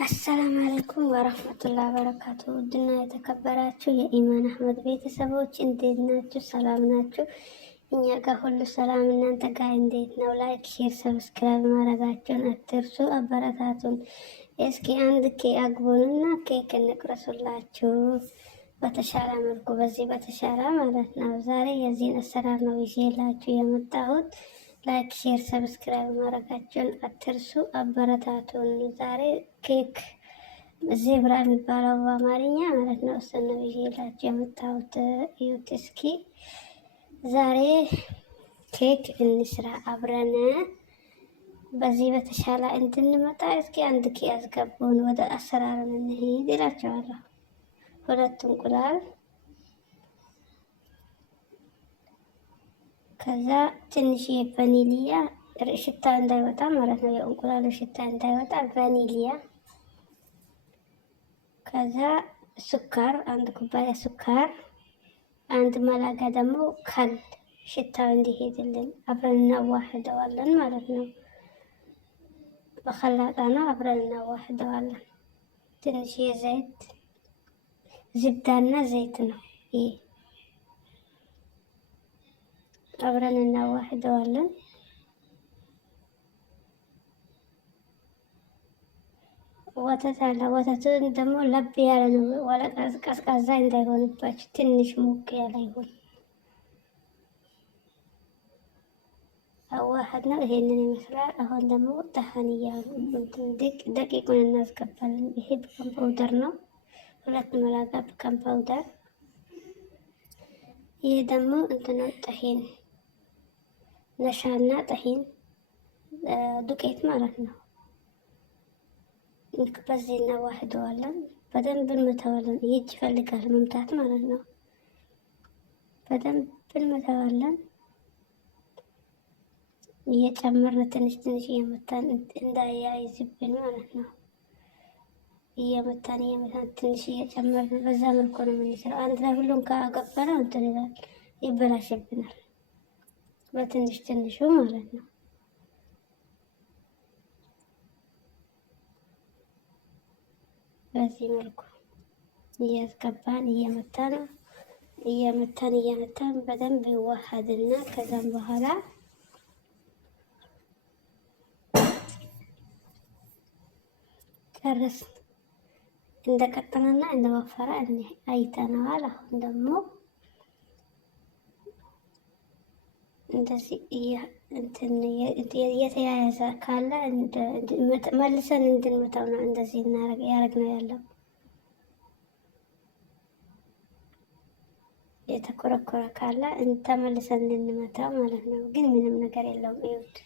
አሰላሙ አለይኩም ወረህመቱላሂ ወበረካቱ። ውድና የተከበራችሁ የኢማን አህመድ ቤተሰቦች እንዴት ናችሁ? ሰላም ናችሁ? እኛ ጋር ሁሉ ሰላም፣ እናንተ ጋር እንዴት ነው? ላይክ፣ ሼር፣ ሰብስክራይብ ማድረጋችሁን አትርሱ። አበረታቱን። እስኪ አንድ ኬክ አግቡንና ኬክ እንቅረሱላችሁ በተሻለ መልኩ፣ በዚህ በተሻለ ማለት ነው። ዛሬ የዚህን አሰራር ነው ይዤላችሁ የመጣሁት። ላይክ ሼር ሰብስክራይብ ማድረጋችሁን አትርሱ። አበረታቱን። ዛሬ ኬክ ዜብራ የሚባለው በአማርኛ ማለት ነው። እሱን ነው ይዤላችሁ የመጣሁት። እዩት እስኪ። ዛሬ ኬክ እንስራ አብረን፣ በዚህ በተሻለ እንድንመጣ። እስኪ አንድ ኬክ ያስገቡን፣ ወደ አሰራሩን እንሂድ ይላቸዋለሁ። 2 እንቁላል፣ ከዛ ትንሽዬ ቫኒሊያ ሽታ እንዳይወጣ ማለት ነው። የእንቁላሉ ሽታ እንዳይወጣ ቫኒሊያ፣ ከዛ ሱካር፣ 1 ኩባያ ሱካር፣ 1 መላጋ ደግሞ ከል፣ ሽታው እንዲሄድልን አብረን እናዋህደዋለን ማለት ነው። በኸላጣ ነው፣ አብረን እናዋህደዋለን። ትንሽዬ ዘይት፣ ዝብዳና ዘይት ነው ይሄ። አብረን እናዋህደዋለን። ወተት አለ። ወተቱን ደግሞ ለብ ያለ ነው፣ ወላ ቀዝቃዛ እንዳይሆንባችሁ ትንሽ ሞቅ ያለ ይሁን። አዋህድ ነው። ይሄንን ይመስላል። አሁን ደግሞ ጠሃንያ ደቂቁን እናስገባለን። ይሄ ቤኪንግ ፓውደር ነው፣ 2 መላጋ ቤኪንግ ፓውደር። ይሄ ደግሞ እንትኑ ጠሂን ነሻና ጠሂን ዱቄት ማለት ነው። በዚህ እናዋህደዋለን። በደንብ እንመታዋለን። ይሄ ይፈልጋል መምታት ማለት ነው። በደንብ እንመታዋለን። እየጨመርን ትንሽ ትንሽ እየመታን እንዳያይዝብን ማለት ነው። እየመታን ትንሽ እየጨመርን በዛ መልኩ ነው የምንሰራው። አንድ ላይ ሁሉም ካገባነው እንትን ይላል፣ ይበላሽብናል። በትንሽ ትንሹ ማለት ነው። በዚህ መልኩ እያስገባን እየመታን በደንብ ይዋሃድና ከዛም በኋላ ጨረስን። እንደቀጠነና እንደወፈረ አይተነዋል። አሁን ደግሞ እንደዚህ የተያያዘ ካለ መልሰን እንድንመታው ነው። እንደዚህ ያደረግነው ያለው የተኮረኮረ ካለ ተመልሰን እንድንመታው ማለት ነው። ግን ምንም ነገር የለውም። ይኸውት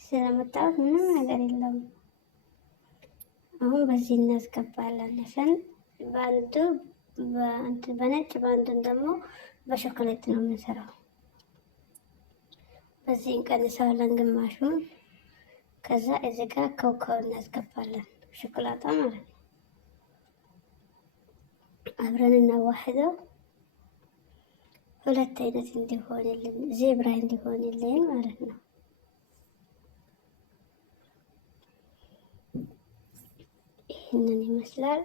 ስለመታወት ምንም ነገር የለውም። አሁን በዚህ እናስገባለን። ነሰን በአንዱ በነጭ በአንዱን ደግሞ በሾኮሌት ነው የምንሰራው። በዚህ እንቀንሰዋለን ግማሹን። ከዛ እዚህ ጋር ኮኮው እናስገባለን፣ ሾኮላታ ማለት ነው። አብረን እናዋህደው። 2 አይነት እንዲሆንልን፣ ዜብራ እንዲሆንልን ማለት ነው። ይሄንን ይመስላል።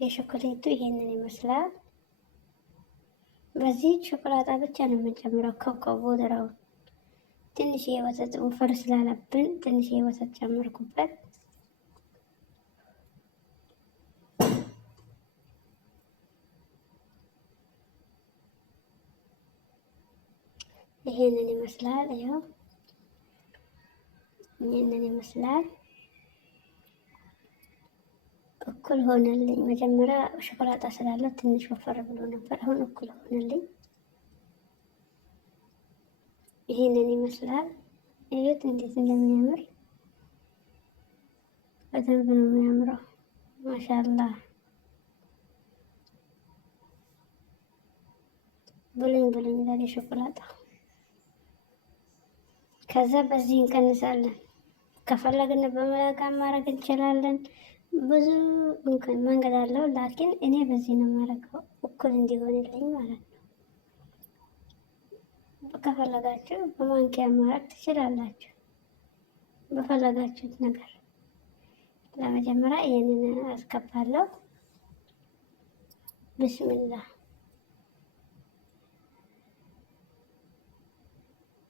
የሾኮሌቱ ይሄንን ይመስላል። በዚህ ሾኮላታ ብቻ ነው የምንጨምረው። ኮኮው ቦደራውን ትንሽ የወተት ወፈር ስላለብን ትንሽ የወተት ጨመርኩበት። ይሄንን ይመስላል። ይኸው ይሄንን ይመስላል። እኩል ሆነልኝ። መጀመሪያ ሾኮላታ ስላለው ትንሽ ወፈር ብሎ ነበር። አሁን እኩል ሆነልኝ። ይሄንን ይመስላል። እዩት እንዴት እንደሚያምር። በደንብ ነው የሚያምረው። ማሻአላህ ብሉኝ ብሉኝ ዛሬ ሾኮላታ። ከዛ በዚህ እንቀንሳለን። ከፈለግን በመላጋ ማድረግ እንችላለን። ብዙ መንገድ አለው። ላኪን እኔ በዚህ ነው የማደርገው፣ እኩል እንዲሆንልኝ ማለት ነው። ከፈለጋችሁ በማንኪያ ማድረግ ትችላላችሁ፣ በፈለጋችሁት ነገር። ለመጀመሪያ ይህንን አስገባለሁ። ብስሚላህ።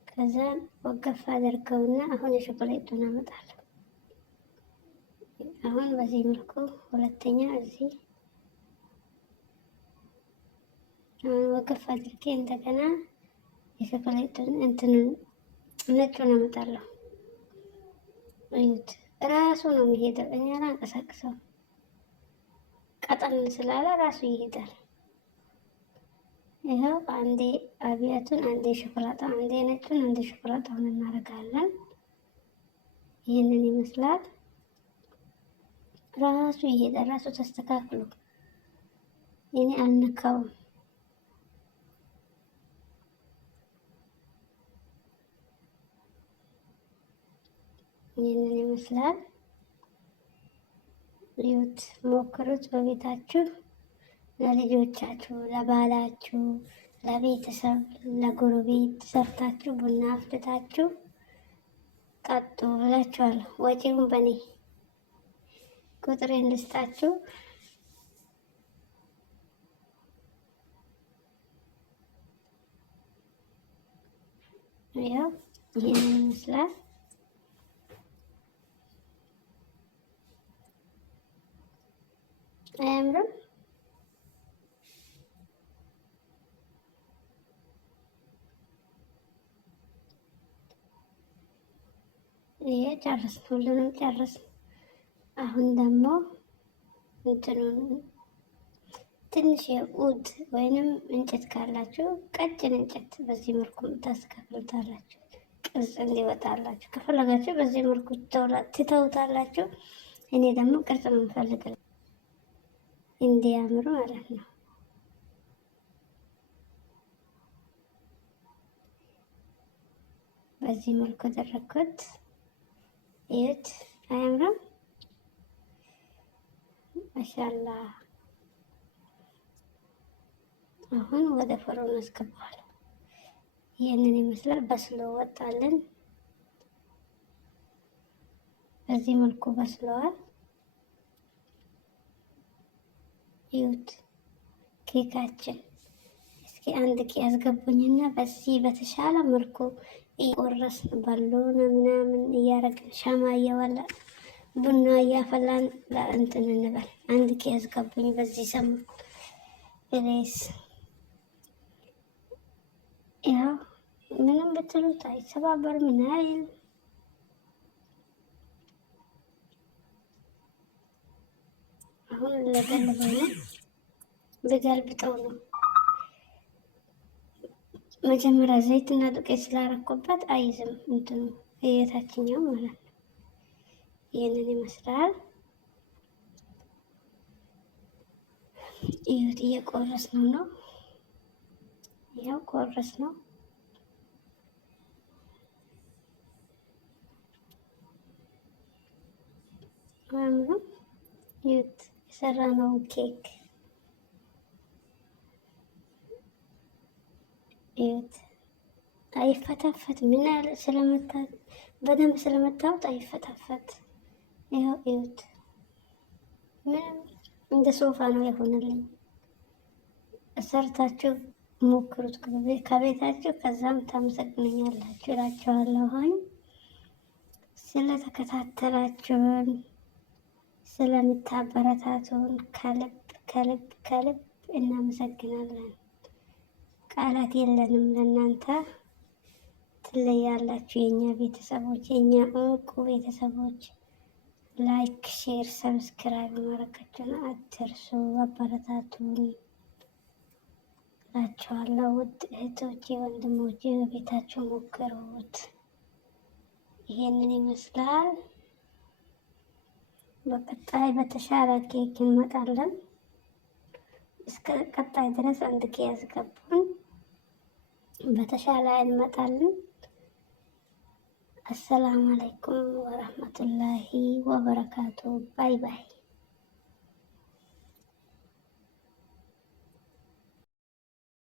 ከዛ ወገፍ አድርገውና አሁን የሾኮሌቱን አመጣለሁ። አሁን በዚህ መልኩ ሁለተኛ እዚህ አሁን ወገፍ አድርጌ እንደገና የሾኮሌቱን እንትኑን ነጩን አመጣለሁ። እዩት፣ ራሱ ነው የሚሄደው። እኛ ላንቀሳቅሰው ቀጠን ስላለ ራሱ ይሄዳል። ይኸው አንዴ አብያቱን፣ አንዴ ሾኮላታ፣ አንዴ ነጩን፣ አንዴ ሾኮላታውን እናደርጋለን። ይህንን ይመስላል። ራሱ ይሄዳል። ራሱ ተስተካክሎ እኔ አልነካውም። ይህንን ይመስላል። እዩት፣ ሞክሩት በቤታችሁ ለልጆቻችሁ፣ ለባላችሁ፣ ለቤተሰብ፣ ለጎረቤት ሰርታችሁ ቡና አፍልታችሁ ጠጡ እላችኋለሁ። ወጪውን በኔ ቁጥሬን ልስጣችሁ። ያው ይህንን ይመስላል። አያምርም? ይሄ ጨረስን፣ ሁሉንም ጨረስን። አሁን ደግሞ እንትኑን ትንሽ የኡድ ወይንም እንጨት ካላችሁ ቀጭን እንጨት በዚህ መልኩ ታስተካክሉታላችሁ፣ ቅርጽ እንዲወጣላችሁ። ከፈለጋችሁ በዚህ መልኩ ትተውታላችሁ። እኔ ደግሞ ቅርጽ የምንፈልገው እንዲያምሩ ማለት ነው። በዚህ መልኩ ደረኩት። እዩት፣ አያምርም? ማሻአላህ። አሁን ወደ ፍሩን አስገባዋለሁ። ይህንን ይመስላል። በስሎ ወጣልን። በዚህ መልኩ በስለዋል። እዩት ኬካችን። እስኪ አንድ ቄ ያስገቡኝና በዚህ በተሻለ መልኩ እየቆረስን ባሎነ ምናምን እያረግን ሻማ እያዋላ ቡና እያፈላን እንትን እንበል። አንድ ቄ ያስገቡኝ በዚህ ሰሞን እኔስ ያው ምንም ብትሉት አይሰባበርም። ምን አይል አሁን ለገልበው ነው ልገልብጠው ነው። መጀመሪያ ዘይትና ዱቄት ስላረኩበት አይዝም እንትኑ የታችኛው ማለት ነው። ይህንን ይመስላል። እዩት፣ እየቆረስ ነው። ያው ቆረስ ነው። አሁን እዩት የሰራነውን ኬክ እዩት። አይፈታፈት ምን ያህል ስለመታት በደንብ ስለመታወት አይፈታፈት። ይኸው እዩት፣ ምንም እንደ ሶፋ ነው የሆነልኝ። ሰርታችሁ ሞክሩት ከቤታችሁ፣ ከዛም ታመሰግኑኛላችሁ እላችኋለሁኝ። ስለተከታተላችሁን ስለምታበረታቱን ከልብ ከልብ ከልብ እናመሰግናለን። ቃላት የለንም ለእናንተ። ትለያላችሁ የኛ ቤተሰቦች፣ የኛ እንቁ ቤተሰቦች። ላይክ፣ ሼር፣ ሰብስክራይብ ማድረጋችሁን አትርሱ። አበረታቱን እላችኋለሁ። ውድ እህቶቼ ወንድሞቼ፣ በቤታችሁ ሞክሩት። ይሄንን ይመስላል። በቀጣይ በተሻለ ኬክ እንመጣለን። እስከ ቀጣይ ድረስ አንድ ኬክ ያስገቡን። በተሻለ እንመጣለን። አሰላሙ አለይኩም ወራህመቱላሂ ወበረካቱ። ባይ ባይ።